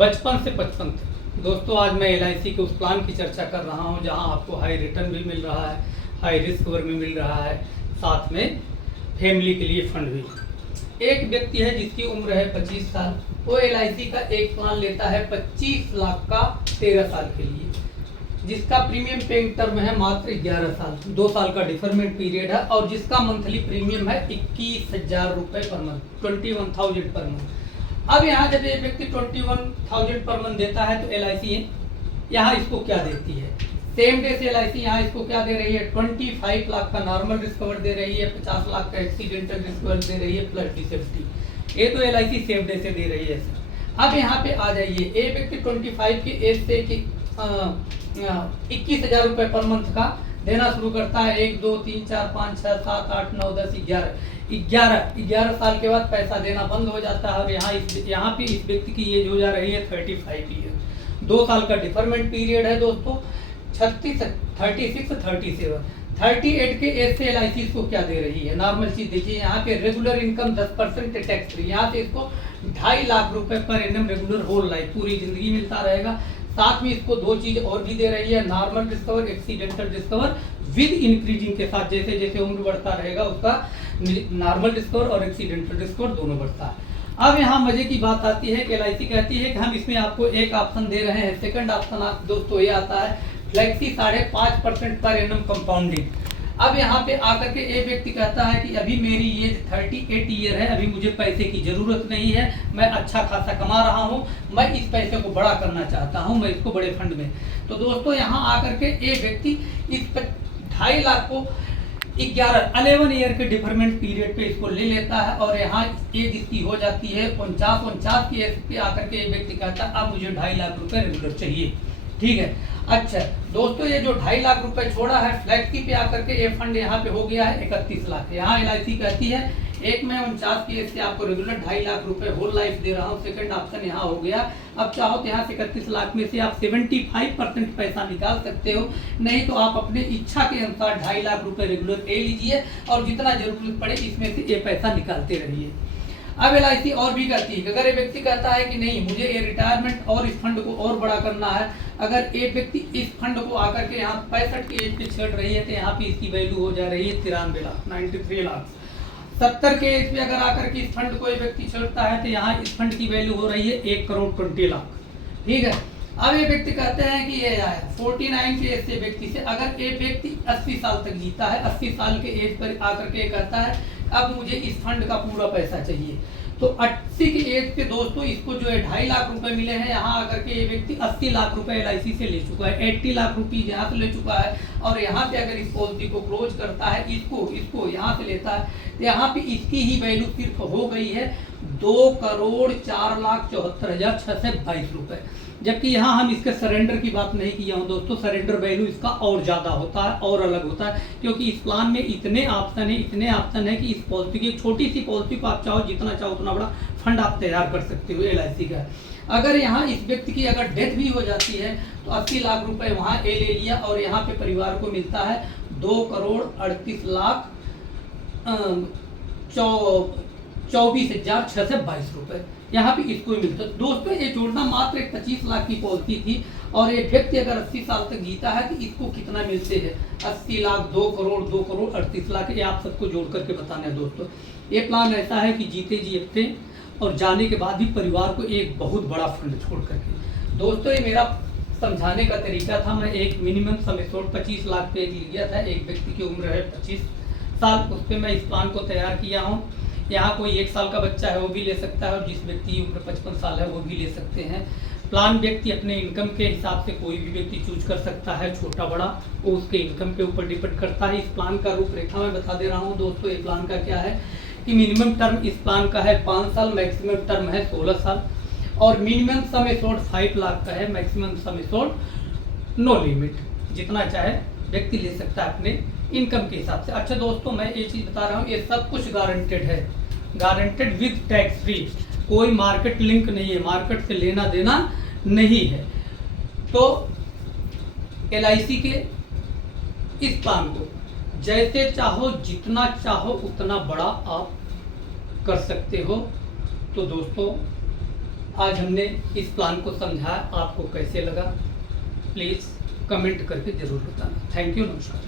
बचपन से बचपन तक दोस्तों, आज मैं एलआईसी के उस प्लान की चर्चा कर रहा हूं जहां आपको हाई रिटर्न भी मिल रहा है, हाई रिस्क कवर भी मिल रहा है, साथ में फैमिली के लिए फंड भी। एक व्यक्ति है जिसकी उम्र है 25 साल, वो एलआईसी का एक प्लान लेता है 25 लाख का 13 साल के लिए, जिसका प्रीमियम पेइंग टर्म है मात्र 11 साल, 2 साल का डिफरमेंट पीरियड है और जिसका मंथली प्रीमियम है 21,000 रुपये पर मंथ, 21,000 पर मंथ। अब यहाँ जब ये व्यक्ति 21,000 पर मंथ देता है तो एलआईसी यहाँ इसको क्या देती है? सेम डे से एलआईसी यहाँ इसको क्या दे रही है? 25 लाख का नॉर्मल रिस्क कवर दे रही है, 50 लाख का एक्सीडेंटल रिस्क कवर दे रही है प्लस डी सेफ्टी। ये तो एलआईसी सेम डे से दे रही है सर। अब यहाँ पे आ जाइए, ये व्यक्ति 25 की एज से 21,000 रुपये पर मंथ का देना शुरू करता है। 1 2 3 4 5 6 7 8 9 10 11 साल के बाद पैसा देना बंद हो जाता है और यहाँ पे इस व्यक्ति की एज हो जा रही है 35 ईयर। 2 साल का डिफरमेंट पीरियड है दोस्तों। 36 36 37 38 के एज से एलआईसी इसको क्या दे रही है? नॉर्मल चीज देखिए, यहाँ पे रेगुलर इनकम 10% टैक्स फ्री, यहाँ से इसको 2.5 लाख रुपए per annum regular whole life पूरी जिंदगी मिलता रहेगा। साथ में इसको 2 चीज और भी दे रही है, normal discover, accidental discover with increasing के साथ, जैसे जैसे उम्र बढ़ता रहेगा उसका नॉर्मल डिस्कवर और एक्सीडेंटल डिस्कवर दोनों बढ़ता है। अब यहाँ मजे की बात आती है कि एलआईसी कहती है कि हम इसमें आपको एक ऑप्शन दे रहे हैं। सेकंड ऑप्शन दोस्तों ये आता है फ्लेक्सी 5.5% पर एनम कंपाउंडिंग। अब यहाँ पे आकर के एक व्यक्ति कहता है कि अभी मेरी एज 38 ईयर है, अभी मुझे पैसे की जरूरत नहीं है, मैं अच्छा खासा कमा रहा हूँ, मैं इस पैसे को बड़ा करना चाहता हूँ, मैं इसको बड़े फंड में। तो दोस्तों यहाँ आकर के एक व्यक्ति इस 2.5 लाख को 11 ईयर के डिफरमेंट पीरियड पे इसको ले लेता है और यहाँ एज इसकी हो जाती है 49 की एज पे आकर के एक व्यक्ति कहता है अब मुझे 2.5 लाख रुपए रेगुलर चाहिए। ठीक है, अच्छा दोस्तों, ये जो 2.5 लाख रुपए छोड़ा है फ्लैक्सी पे आकर के ये फंड यहाँ पे हो गया है 31 लाख। यहाँ एलआईसी कहती है एक में 49 की एज से आपको रेगुलर 2.5 लाख रुपए होल लाइफ दे रहा हूँ। सेकंड ऑप्शन यहाँ हो गया। अब चाहो तो यहाँ से 31 लाख में से आप 75% पैसा निकाल सकते हो, नहीं तो आप अपने इच्छा के अनुसार 2.5 लाख रुपए रेगुलर ले लीजिए और जितना जरूरत पड़े इसमें से ये पैसा निकालते रहिए। अब एलआईसी और भी कहती है कि अगर एक व्यक्ति कहता है कि नहीं मुझे ये रिटायरमेंट और इस फंड को और बड़ा करना है, अगर एक व्यक्ति इस फंड को आकर के यहाँ 65 की एज पे छेड़ रही है तो यहाँ पे इसकी वैल्यू हो जा रही है 93 लाख, 93 लाख। 70 के एज पे अगर आकर के इस फंड को एक व्यक्ति छेड़ता है तो यहाँ इस फंड की वैल्यू हो रही है 1,20 लाख। ठीक है, अब ये व्यक्ति कहते हैं कि ये 49 के एज से व्यक्ति से अगर एक व्यक्ति 80 साल तक जीता है, 80 साल के एज पर आकर के कहता है अब मुझे इस फंड का पूरा पैसा चाहिए, तो 80 की एज पे दोस्तों इसको जो है 2.5 लाख रुपए मिले हैं। यहाँ आकर के ये व्यक्ति 80 लाख रुपए एलआईसी से ले चुका है, 80 लाख रुपीज यहाँ से ले चुका है और यहाँ पे अगर इस पॉलिसी को क्लोज करता है, इसको यहाँ से लेता है तो यहाँ पे इसकी ही वैल्यू सिर्फ हो गई है 2,04,74,622 रुपए। जबकि यहाँ हम इसके सरेंडर की बात नहीं किया हूँ दोस्तों, सरेंडर वैल्यू इसका और ज़्यादा होता है और अलग होता है, क्योंकि इस प्लान में इतने ऑप्शन है कि इस पॉलिसी की एक छोटी सी पॉलिसी को आप चाहो जितना चाहो उतना बड़ा फंड आप तैयार कर सकते हो एलआईसी का। अगर यहाँ इस व्यक्ति की अगर डेथ भी हो जाती है तो 80 लाख रुपए वहाँ ले लिया और यहाँ पे परिवार को मिलता है 2,38,24,622 रुपए, यहाँ पे इसको मिलता है। दोस्तों ये जोड़ना मात्र एक 25 लाख की पॉलिसी थी और ये व्यक्ति अगर 80 साल तक जीता है तो इसको कितना मिलते हैं? 80 लाख, 2,38,00,000, ये आप सबको जोड़ करके बताना है दोस्तों। ये प्लान ऐसा है कि जीते जी और जाने के बाद भी परिवार को एक बहुत बड़ा फंड छोड़ करके। दोस्तों ये मेरा समझाने का तरीका था, मैं एक मिनिमम सम एश्योर्ड 25 लाख पे लिया था, एक व्यक्ति की उम्र है 25 साल, उस पर मैं इस प्लान को तैयार किया हूँ। यहाँ कोई 1 साल का बच्चा है वो भी ले सकता है और जिस व्यक्ति की उम्र 55 साल है वो भी ले सकते हैं। प्लान व्यक्ति अपने इनकम के हिसाब से कोई भी व्यक्ति चूज कर सकता है, छोटा बड़ा, वो उसके इनकम के ऊपर डिपेंड करता है। इस प्लान का रूपरेखा मैं बता दे रहा हूँ दोस्तों। ये प्लान का क्या है कि मिनिमम टर्म इस प्लान का है 5 साल, मैक्सिमम टर्म है 16 साल और मिनिमम सम एश्योर्ड 5 लाख का है, maximum sum assured no limit, जितना चाहे व्यक्ति ले सकता है अपने इनकम के हिसाब से। अच्छा दोस्तों, मैं ये चीज़ बता रहा हूँ, ये सब कुछ गारंटेड है, गारंटेड विद टैक्स फ्री, कोई मार्केट लिंक नहीं है, मार्केट से लेना देना नहीं है। तो एलआईसी के इस प्लान को जैसे चाहो जितना चाहो उतना बड़ा आप कर सकते हो। तो दोस्तों आज हमने इस प्लान को समझाया, आपको कैसे लगा प्लीज़ कमेंट करके ज़रूर बताना। थैंक यू, नमस्कार।